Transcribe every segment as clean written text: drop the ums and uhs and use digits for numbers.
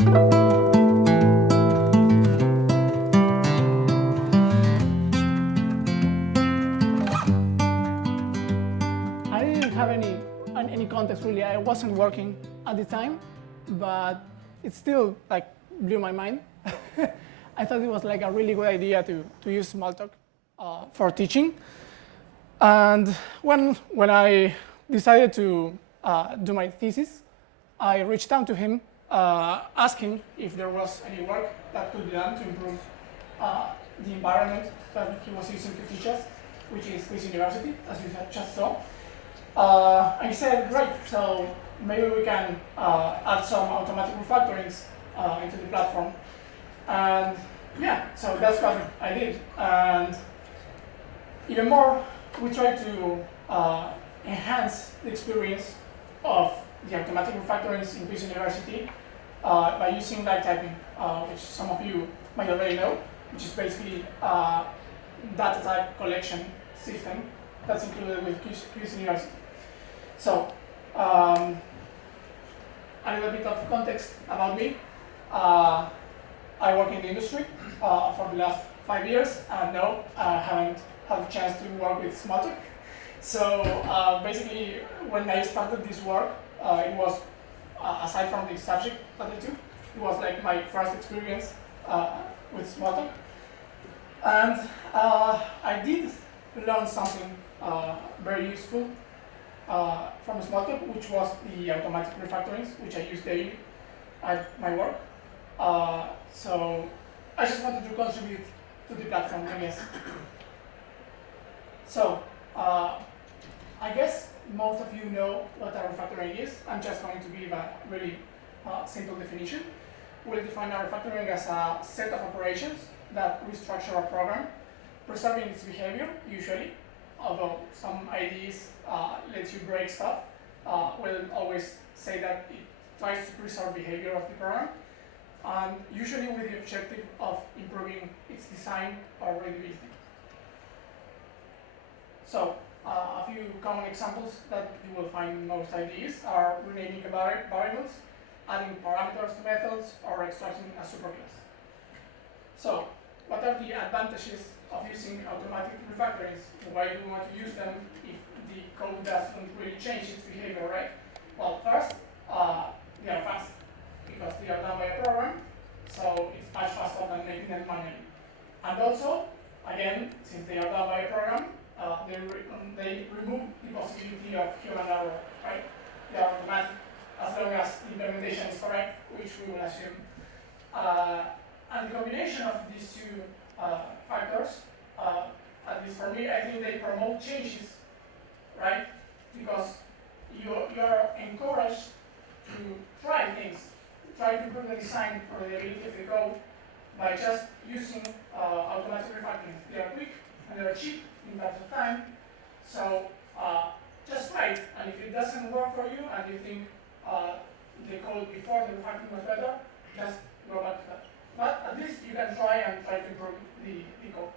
I didn't have any context really. I wasn't working at the time, but it still like blew my mind. I thought it was like a really good idea to use Smalltalk for teaching. And when I decided to do my thesis, I reached out to him asking if there was any work that could be done to improve the environment that he was using to teach us, which is Cuis University, as you just saw. And he said, great, so maybe we can add some automatic refactorings into the platform. And yeah, so that's what I did. And even more, we tried to enhance the experience of the automatic refactorings in Cuis University by using live typing, which some of you might already know, which is basically a data type collection system that's included with Cuis University. So, a little bit of context about me. I work in the industry for the last 5 years, and no, I haven't had a chance to work with Smalltalk. So basically, when I started this work, it was, aside from the subject that I took, it was like my first experience with Smalltalk. And I did learn something very useful from Smalltalk, which was the automatic refactorings, which I use daily at my work. So I just wanted to contribute to the platform, I guess. So I guess most of you know what a refactoring is. I'm just going to give a really simple definition. We'll define a refactoring as a set of operations that restructure a program, preserving its behavior, usually, although some IDEs let you break stuff. We'll always say that it tries to preserve behavior of the program, and usually with the objective of improving its design or readability. So a few common examples that you will find in most IDEs are renaming variables, adding parameters to methods, or extracting a superclass. So what are the advantages of using automatic refactorings? Why do we want to use them if the code doesn't really change its behavior, right? Well, first, they are fast, because they are done by a program, so it's much faster than making them manually. And also, again, since they are done by a program, they remove the possibility of human error, right? They are automatic, as long as the implementation is correct, which we will assume. And the combination of these two factors, at least for me, I think they promote changes, right? Because you are encouraged to try things, try to improve the design or the ability of the code by just using automatic refactoring. They are quick and they are cheap in terms of time, so just try it. And if it doesn't work for you and you think the code before the refactoring was better, just go back to that. But at least you can try to improve the code.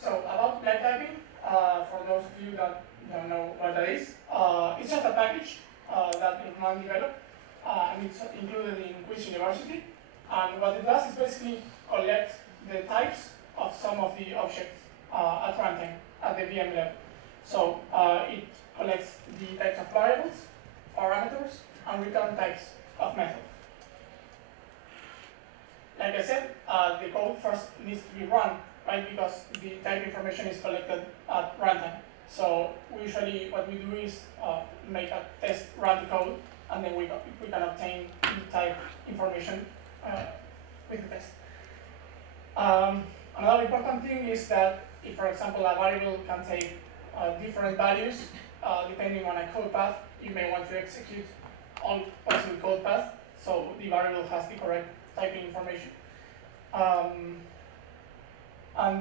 So about live typing, for those of you that don't know what that is, it's just a package that Fernando developed, and it's included in Cuis University. And what it does is basically collect the types of some of the objects at runtime, at the VM level. So it collects the types of variables, parameters, and return types of methods. Like I said, the code first needs to be run, right? Because the type information is collected at runtime. So usually what we do is make a test, run the code, and then we can obtain the type information with the test. Another important thing is that if, for example, a variable can take different values, depending on a code path, you may want to execute all possible code paths, so the variable has the correct typing information. And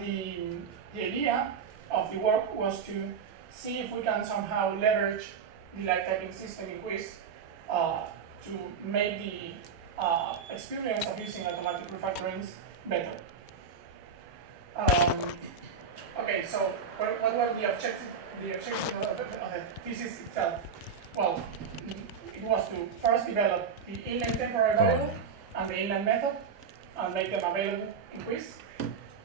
the idea of the work was to see if we can somehow leverage the live typing system in Cuis to make the experience of using automatic refactorings better. Okay, so what were the objectives of the thesis itself? Well, it was to first develop the inline temporary variable and the inline method and make them available in Cuis,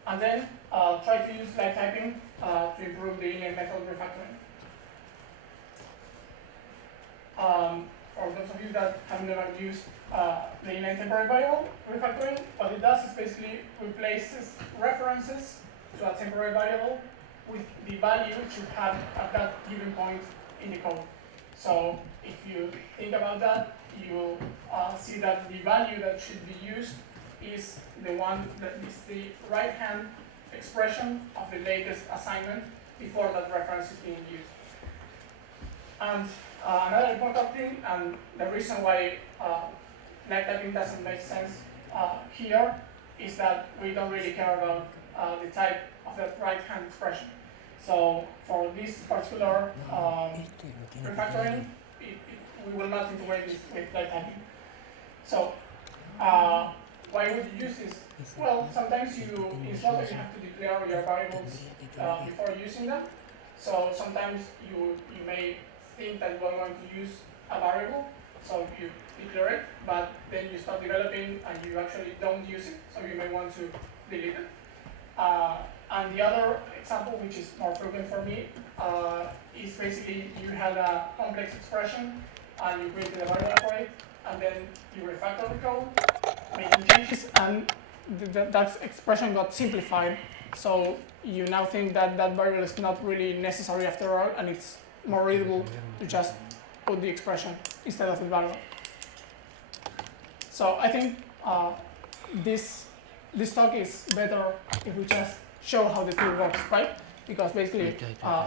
and then try to use live typing to improve the inline method refactoring. For those of you that have never used the inline temporary variable refactoring, what it does is basically replaces references to a temporary variable with the value it should have at that given point in the code. So if you think about that, you will see that the value that should be used is the one that is the right-hand expression of the latest assignment before that reference is being used. And another important thing, and the reason why live typing doesn't make sense here, is that we don't really care about the type of that right-hand expression. So for this particular refactoring, we will not integrate this with live typing. So why would you use this? Well, sometimes in Smalltalk you have to declare your variables before using them. So sometimes you may think that you are going to use a variable, so you declare it, but then you start developing and you actually don't use it, so you may want to delete it. And the other example, which is more frequent for me, is basically you had a complex expression and you created a variable for it, and then you refactor the code, making changes, and that expression got simplified. So you now think that that variable is not really necessary after all, and it's more readable to just put the expression instead of the variable. So I think this talk is better if we just show how the tool works, right? Because basically,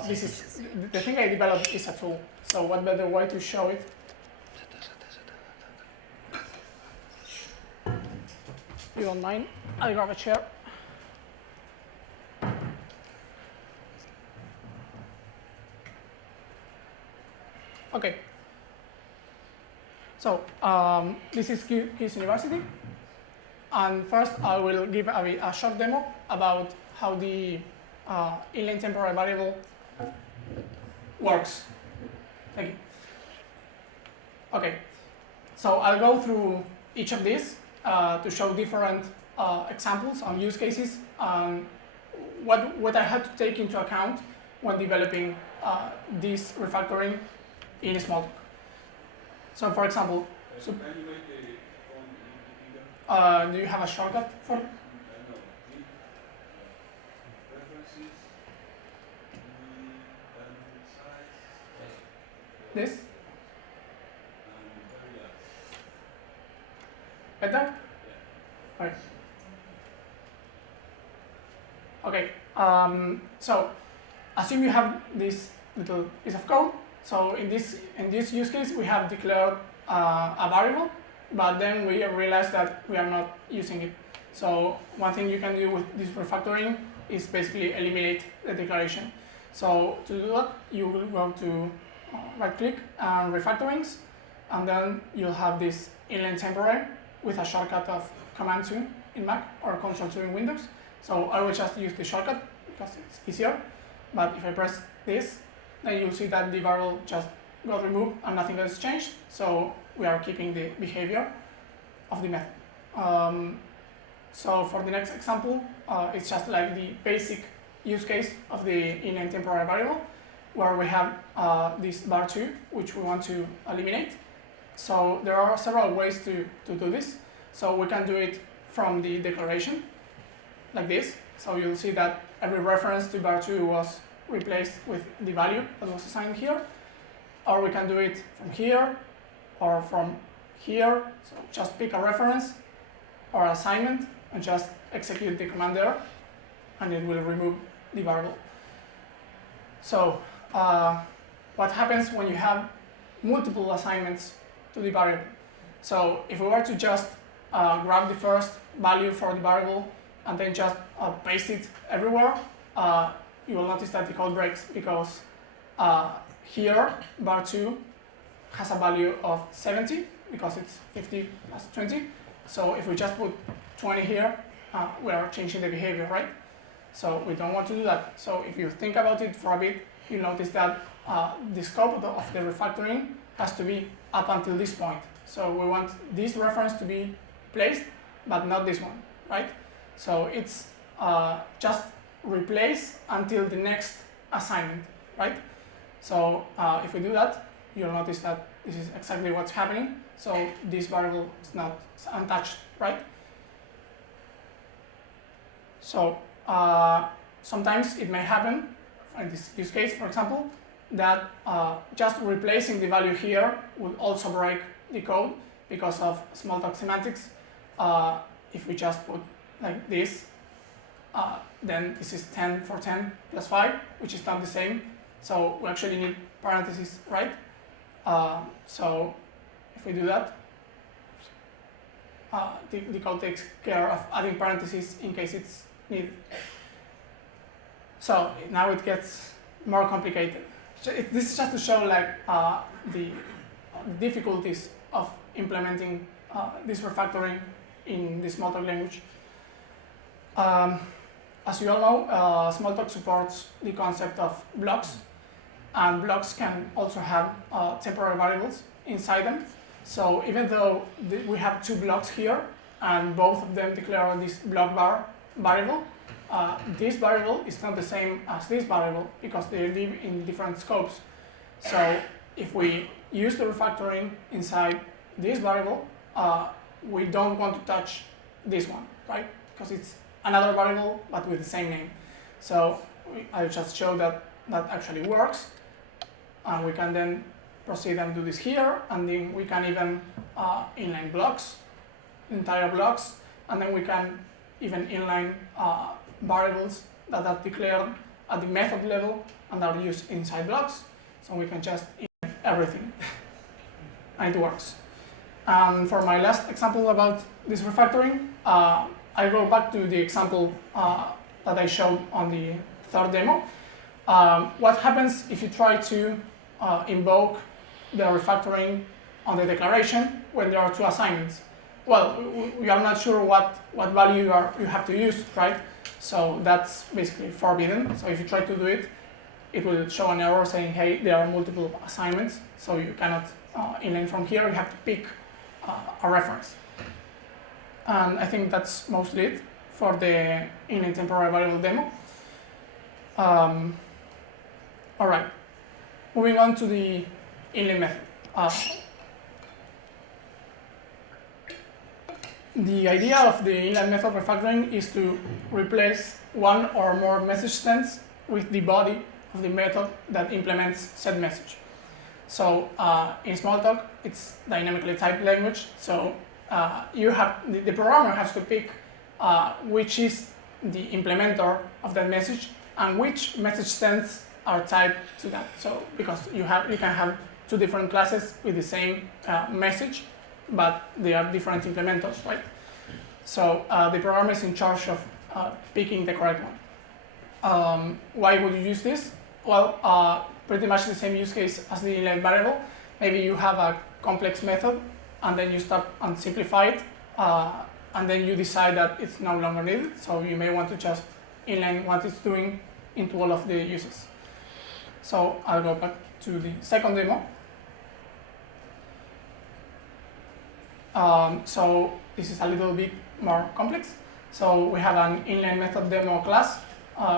this is the thing I developed is a tool. So what better way to show it? If you don't mind, I'll grab a chair. Okay. So this is Cuis University. And first, I will give a short demo about how the inline temporary variable works. Thank you. Okay, so I'll go through each of these to show different examples and use cases and what I had to take into account when developing this refactoring in Smalltalk. So, for example, can you make the font bigger? Do you have a shortcut for it? No. References, size. This? Better? Yeah. Right. Okay. So assume you have this little piece of code. So in this use case, we have declared a variable, but then we realize that we are not using it. So one thing you can do with this refactoring is basically eliminate the declaration. So to do that, you will go to right-click and Refactorings, and then you'll have this inline temporary with a shortcut of Command 2 in Mac or Control 2 in Windows. So I will just use the shortcut because it's easier. But if I press this, then you'll see that the variable just got removed and nothing else changed. So we are keeping the behavior of the method. So for the next example, it's just like the basic use case of the inline temporary variable, where we have this bar2, which we want to eliminate. So there are several ways to do this. So we can do it from the declaration, like this. So you'll see that every reference to bar2 was replaced with the value that was assigned here. Or we can do it from here, or from here. So just pick a reference or assignment and just execute the command there, and it will remove the variable. So what happens when you have multiple assignments to the variable? So if we were to just grab the first value for the variable and then just paste it everywhere, you will notice that the code breaks because here bar2 has a value of 70 because it's 50 plus 20. So if we just put 20 here, we are changing the behavior, right? So we don't want to do that. So if you think about it for a bit, you'll notice that the scope of the refactoring has to be up until this point. So we want this reference to be placed, but not this one, right? So it's just replace until the next assignment, right? So if we do that, you'll notice that this is exactly what's happening. So this variable is not untouched, right? So sometimes it may happen, in this use case, for example, that just replacing the value here would also break the code because of Smalltalk semantics. If we just put like this, then this is 10 for 10 plus 5, which is not the same. So we actually need parentheses, right? So if we do that, the code takes care of adding parentheses in case it's needed. So now it gets more complicated. This is just to show like the difficulties of implementing this refactoring in the Smalltalk language. As you all know, Smalltalk supports the concept of blocks, and blocks can also have temporary variables inside them. So even though we have two blocks here, and both of them declare this block var variable, this variable is not the same as this variable because they live in different scopes. So if we use the refactoring inside this variable, we don't want to touch this one, right? Because it's another variable but with the same name. So I'll just show that that actually works, and we can then proceed and do this here, and then we can even inline blocks, entire blocks, and then we can even inline variables that are declared at the method level and are used inside blocks. So we can just inline everything, and it works. And for my last example about this refactoring, I go back to the example that I showed on the third demo. What happens if you try to invoke the refactoring on the declaration when there are two assignments? Well, we are not sure what value you have to use, right? So that's basically forbidden. So if you try to do it, it will show an error saying, hey, there are multiple assignments, so you cannot inline from here. You have to pick a reference. And I think that's mostly it for the inline temporary variable demo. All right, moving on to the inline method. The idea of the inline method refactoring is to replace one or more message sends with the body of the method that implements said message. So in Smalltalk, it's dynamically typed language. So the programmer has to pick which is the implementer of that message and which message sends are typed to that. So because you can have two different classes with the same message, but they are different implementers, right? So the programmer is in charge of picking the correct one. Why would you use this? Well, pretty much the same use case as the inline variable. Maybe you have a complex method, and then you start and simplify it, and then you decide that it's no longer needed. So you may want to just inline what it's doing into all of the uses. So I'll go back to the second demo. So this is a little bit more complex. So we have an inline method demo class,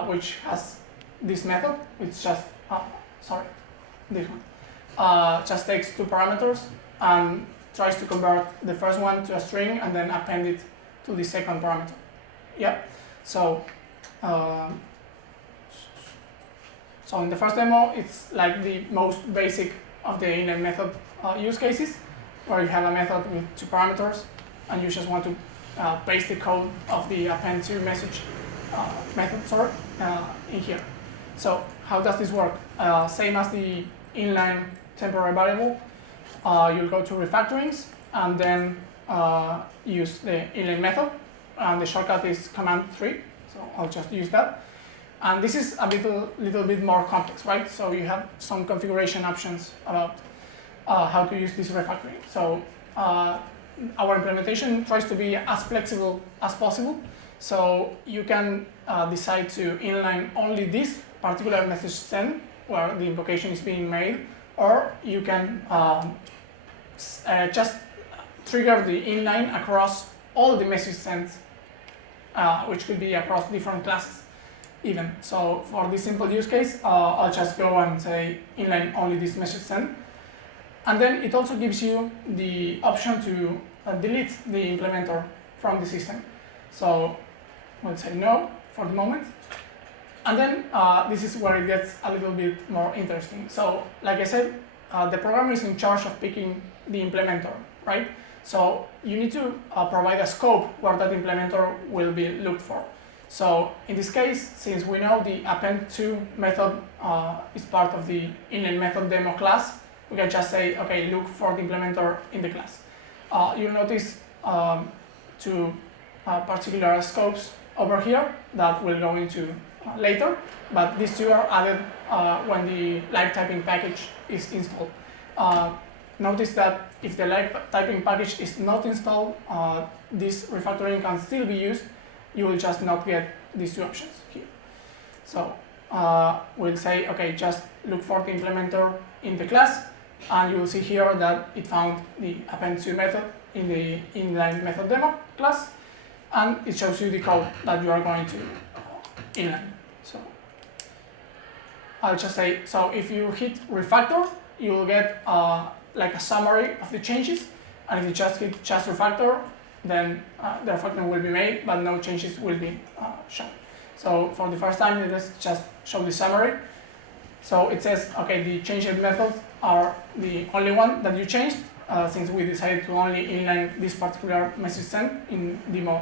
which has this method, which just, this one. Just takes two parameters and tries to convert the first one to a string and then append it to the second parameter. Yeah. So in the first demo, it's like the most basic of the inline method use cases, where you have a method with two parameters and you just want to paste the code of the append to message method in here. So how does this work? Same as the inline temporary variable, you'll go to Refactorings and then use the inline method, and the shortcut is Command 3, so I'll just use that. And this is a little bit more complex, right? So you have some configuration options about how to use this refactoring. So our implementation tries to be as flexible as possible. So you can decide to inline only this particular message send where the invocation is being made, or you can just trigger the inline across all the message sends, which could be across different classes even. So for this simple use case, I'll just go and say inline only this message send. And then it also gives you the option to delete the implementer from the system. So we'll say no for the moment. And then this is where it gets a little bit more interesting. So like I said, the programmer is in charge of picking the implementer, right? So you need to provide a scope where that implementer will be looked for. So in this case, since we know the append2 method is part of the inline method demo class, we can just say, okay, look for the implementer in the class. You'll notice two particular scopes over here that we'll go into later, but these two are added when the live typing package is installed. Notice that if the live typing package is not installed, this refactoring can still be used. You will just not get these two options here. So we'll say, okay, just look for the implementer in the class, and you will see here that it found the append2 method in the inline method demo class, and it shows you the code that you are going to inline. So I'll just say, so if you hit refactor, you will get like a summary of the changes, and if you just hit just refactor, then the refactoring will be made, but no changes will be shown. So for the first time, let's just show the summary. So it says, okay, the changed methods are the only one that you changed, since we decided to only inline this particular message sent in demo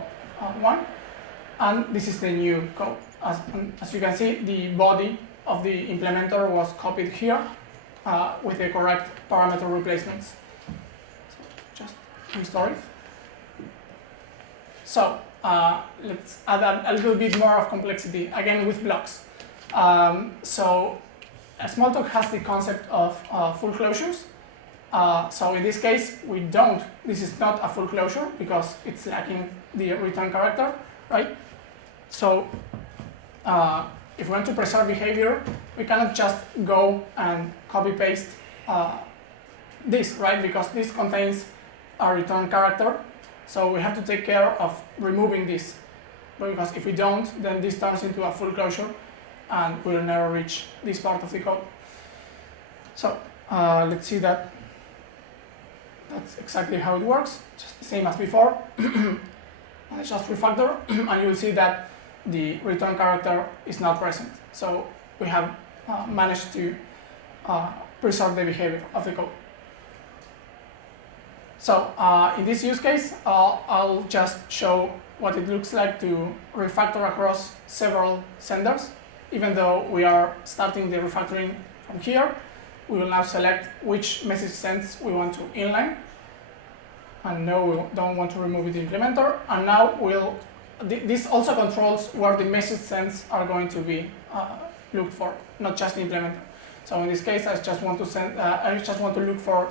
1. And this is the new code. As you can see, the body of the implementer was copied here with the correct parameter replacements. So just restore it. So let's add a little bit more of complexity, again with blocks. So Smalltalk has the concept of full closures. So in this case, this is not a full closure because it's lacking the return character, right? So if we want to preserve behavior, we cannot just go and copy paste this, right? Because this contains a return character. So we have to take care of removing this, because if we don't, then this turns into a full closure and we'll never reach this part of the code. So let's see that. That's exactly how it works, just the same as before. Let's just refactor, and you'll see that the return character is not present. So we have managed to preserve the behavior of the code. So in this use case, I'll just show what it looks like to refactor across several senders. Even though we are starting the refactoring from here, we will now select which message sends we want to inline. And no, we don't want to remove the implementer. And now this also controls where the message sends are going to be looked for, not just the implementer. So in this case, I just want to look for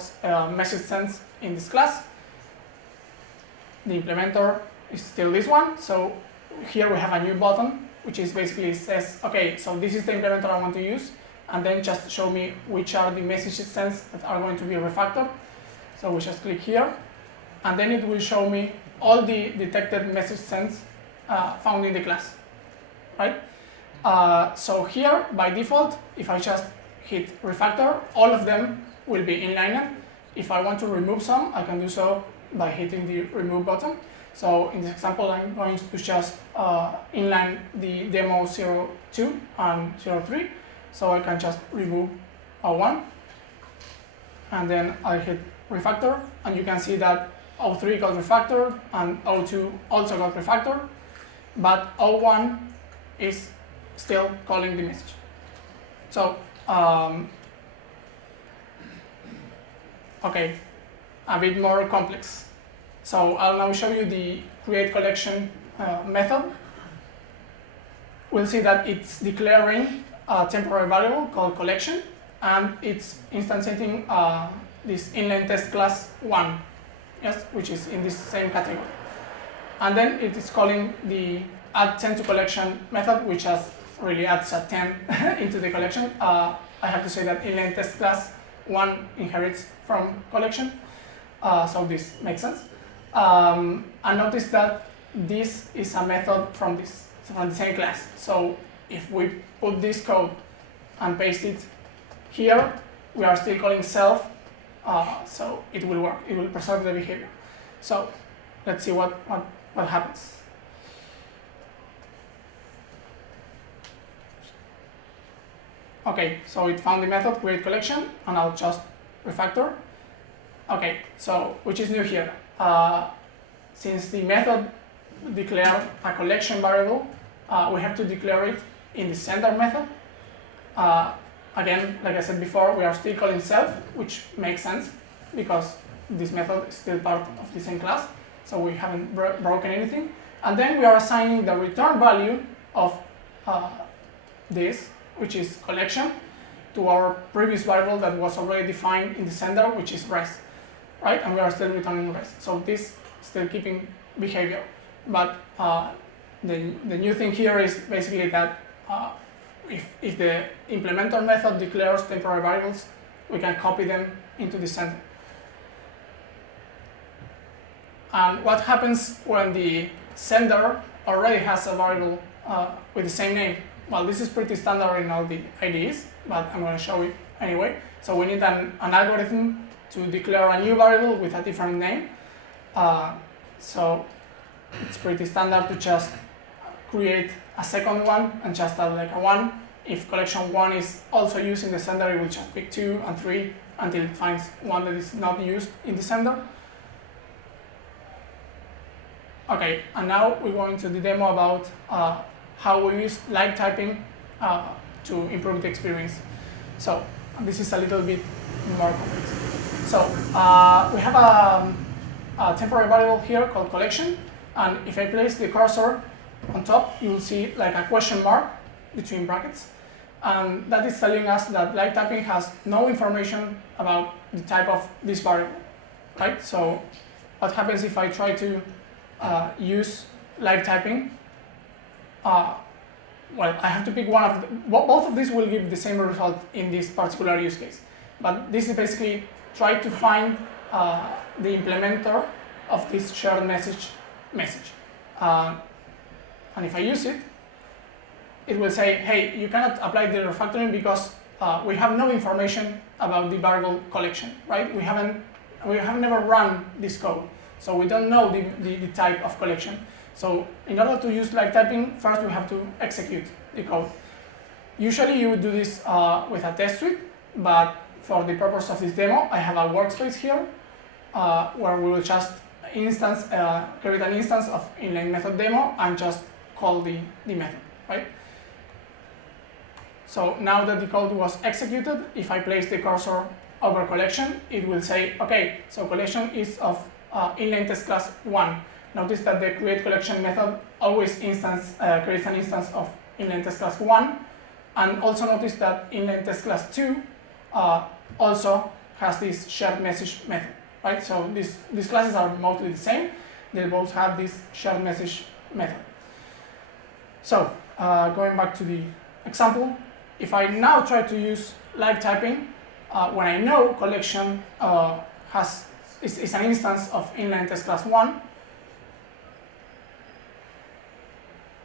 message sends in this class. The implementer is still this one. So here we have a new button, which is basically says, okay, so this is the implementer I want to use, and then just show me which are the message sends that are going to be refactored. So we just click here, and then it will show me all the detected message sends found in the class, right? So here, by default, if I just hit refactor, all of them will be inlined. If I want to remove some, I can do so by hitting the remove button. So in this example, I'm going to just inline the demo 02 and 03. So I can just remove 01. And then I hit refactor, and you can see that 03 got refactored and 02 also got refactored, but 01 is still calling the message. So, okay, a bit more complex. So I'll now show you the create collection method. We'll see that it's declaring a temporary variable called collection, and it's instantiating this inline test class 1, yes, which is in this same category. And then it is calling the add 10 to collection method, which really adds a 10 into the collection. I have to say that inline test class 1 inherits from collection. So this makes sense. And notice that this is a method from the same class. So if we put this code and paste it here, we are still calling self, so it will work. It will preserve the behavior. So let's see what happens. Okay, so it found the method create collection, and I'll just refactor. Okay, so which is new here? Since the method declared a collection variable, we have to declare it in the sender method. Again, like I said before, we are still calling self, which makes sense because this method is still part of the same class, so we haven't broken anything. And then we are assigning the return value of this, which is collection, to our previous variable that was already defined in the sender, which is res, right? And we are still returning res. So this is still keeping behavior. But the new thing here is basically that if the implementer method declares temporary variables, we can copy them into the sender. And what happens when the sender already has a variable with the same name? Well, this is pretty standard in all the IDEs, but I'm going to show it anyway. So we need an algorithm to declare a new variable with a different name. So it's pretty standard to just create a second one and just add like a 1. If collection 1 is also used in the sender, it will just pick 2 and 3 until it finds one that is not used in the sender. Okay, and now we're going to the demo about how we use live typing to improve the experience. So this is a little bit more complex. So we have a temporary variable here called collection, and if I place the cursor on top, you will see like a question mark between brackets, and that is telling us that live typing has no information about the type of this variable, right? So what happens if I try to use live typing? Well, I have to pick one of both of these will give the same result in this particular use case. But this is basically try to find the implementer of this shared message. And if I use it, it will say, hey, you cannot apply the refactoring because we have no information about the variable collection, right? We have never run this code, so we don't know the type of collection. So in order to use live typing, first we have to execute the code. Usually you would do this with a test suite, but for the purpose of this demo, I have a workspace here where we will just create an instance of inline method demo and just call the method, right? So now that the code was executed, if I place the cursor over collection, it will say, okay, so collection is of inline test class 1. Notice that the create collection method always creates an instance of inline test class 1, and also notice that inline test class 2 also has this shared message method, right? So these classes are mostly the same. They both have this shared message method. So going back to the example, if I now try to use live typing, when I know collection is an instance of inline test class 1,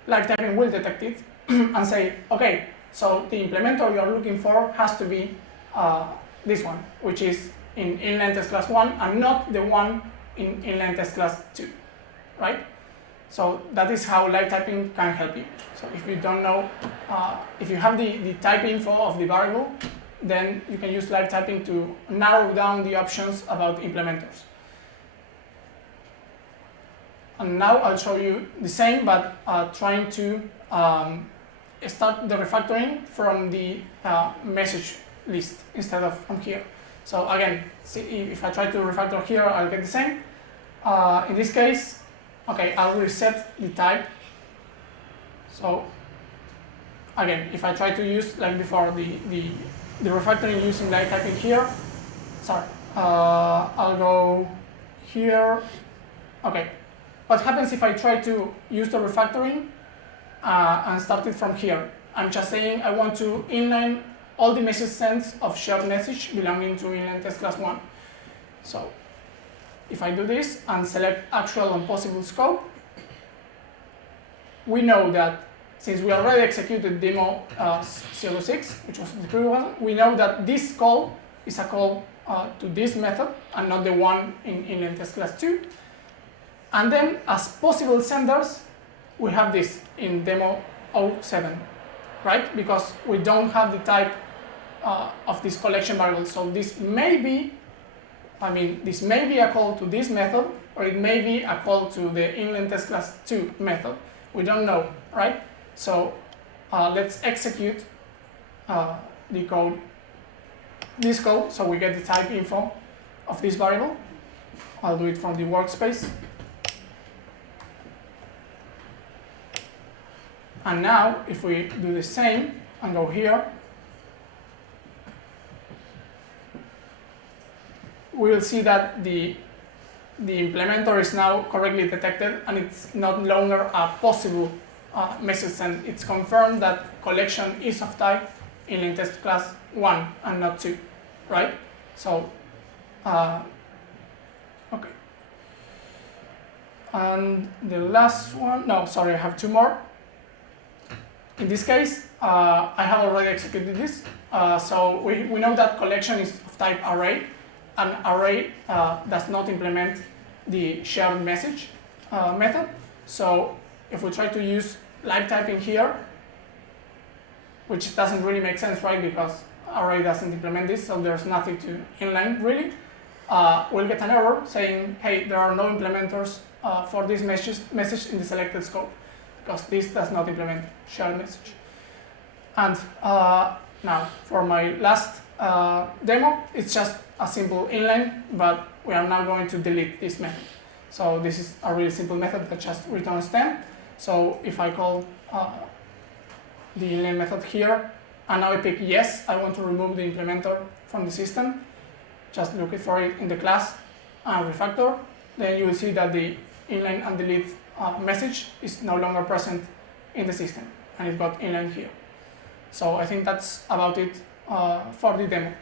live typing will detect it and say, okay, so the implementer you are looking for has to be this one, which is in inline test class 1 and not the one in inline test class 2, right? So that is how live typing can help you. So if you don't know, if you have the type info of the variable, then you can use live typing to narrow down the options about implementers. And now I'll show you the same, but trying to start the refactoring from the message list instead of from here. So again, see, if I try to refactor here, I'll get the same. In this case, okay, I'll reset the type. So again, if I try to use, like before, the refactoring using live typing here, sorry, I'll go here. Okay, what happens if I try to use the refactoring and start it from here? I'm just saying I want to inline all the message sends of shared message belonging to inline test class 1. So if I do this and select actual and possible scope, we know that since we already executed demo 06, which was the previous one, we know that this call is a call to this method and not the one in inline test class 2. And then as possible senders, we have this in demo 07, right? Because we don't have the type of this collection variable. So this may be, this may be a call to this method, or it may be a call to the inline test class 2 method. We don't know, right? So let's execute the code, this code, so we get the type info of this variable. I'll do it from the workspace. And now, if we do the same and go here, we will see that the implementer is now correctly detected, and it's no longer a possible message send. It's confirmed that collection is of type inline test class 1 and not 2, right? So, okay. And the last one, no, sorry, I have two more. In this case, I have already executed this. So we know that collection is of type array, and array does not implement the shared message method. So if we try to use live typing here, which doesn't really make sense, right? Because array doesn't implement this, so there's nothing to inline really. We'll get an error saying, hey, there are no implementers for this message in the selected scope, because this does not implement shared message. And now for my last demo, it's just a simple inline, but we are now going to delete this method. So this is a really simple method that just returns 10. So if I call the inline method here, and now I pick yes, I want to remove the implementer from the system, just look for it in the class and refactor, then you will see that the inline and delete message is no longer present in the system, and it got inline here. So I think that's about it for the demo.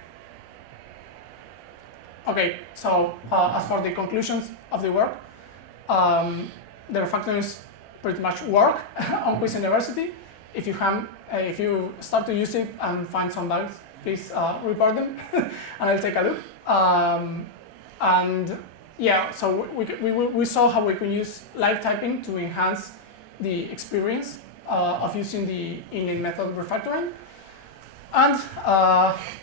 Okay, so as for the conclusions of the work, the refactorings pretty much work on Cuis University. If you start to use it and find some bugs, please report them, and I'll take a look. And yeah, so we saw how we can use live typing to enhance the experience of using the inline method refactoring. And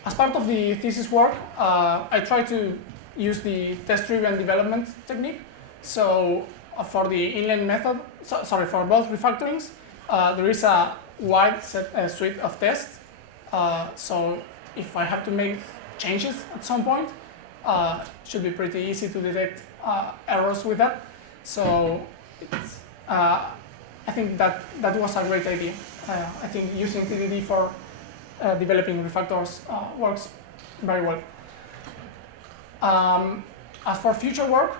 as part of the thesis work, I tried to use the test-driven development technique. So for the inline method, for both refactorings, there is a wide suite of tests. So if I have to make changes at some point, it should be pretty easy to detect errors with that. So it's, I think that was a great idea. I think using TDD for developing refactors works very well. As for future work,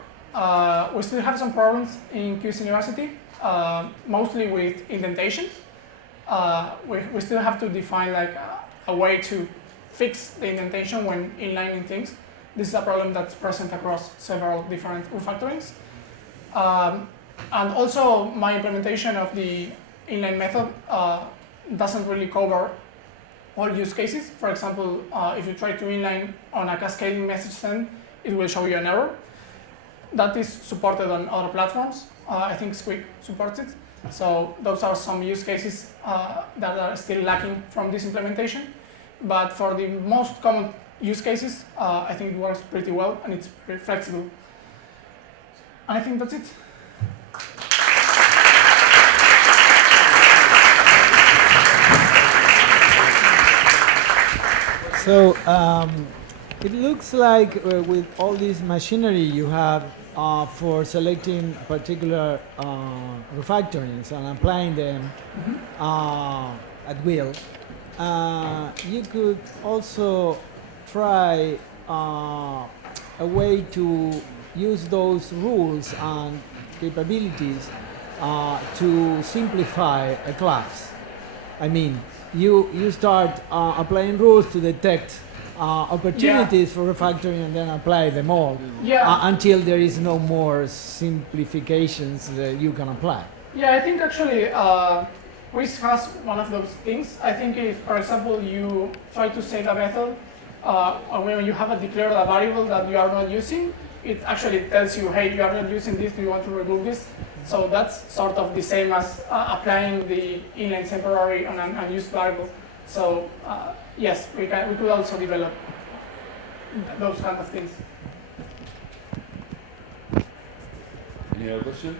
we still have some problems in Cuis University, mostly with indentation. We still have to define like a way to fix the indentation when inlining things. This is a problem that's present across several different refactorings. And also, my implementation of the inline method doesn't really cover all use cases. For example, if you try to inline on a cascading message send, it will show you an error. That is supported on other platforms. I think Squeak supports it. So those are some use cases that are still lacking from this implementation. But for the most common use cases, I think it works pretty well, and it's very flexible. And I think that's it. So it looks like with all this machinery you have for selecting particular refactorings and applying them at will, you could also try a way to use those rules and capabilities to simplify a class. I mean, you start applying rules to detect opportunities for refactoring and then apply them all until there is no more simplifications that you can apply. Yeah, I think actually Cuis has one of those things. I think if, for example, you try to save a method, or when you have declared a variable that you are not using, it actually tells you, hey, you are not using this, do you want to remove this? So that's sort of the same as applying the inline temporary on an unused variable. So yes, we could also develop those kind of things. Any other question?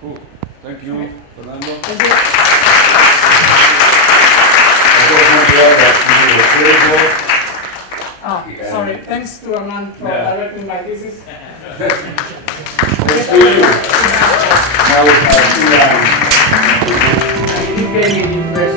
Cool. Thank you, Fernando. Thank you. Sorry. Thanks to Armand for directing my thesis. Thanks to you. Now we have Inline.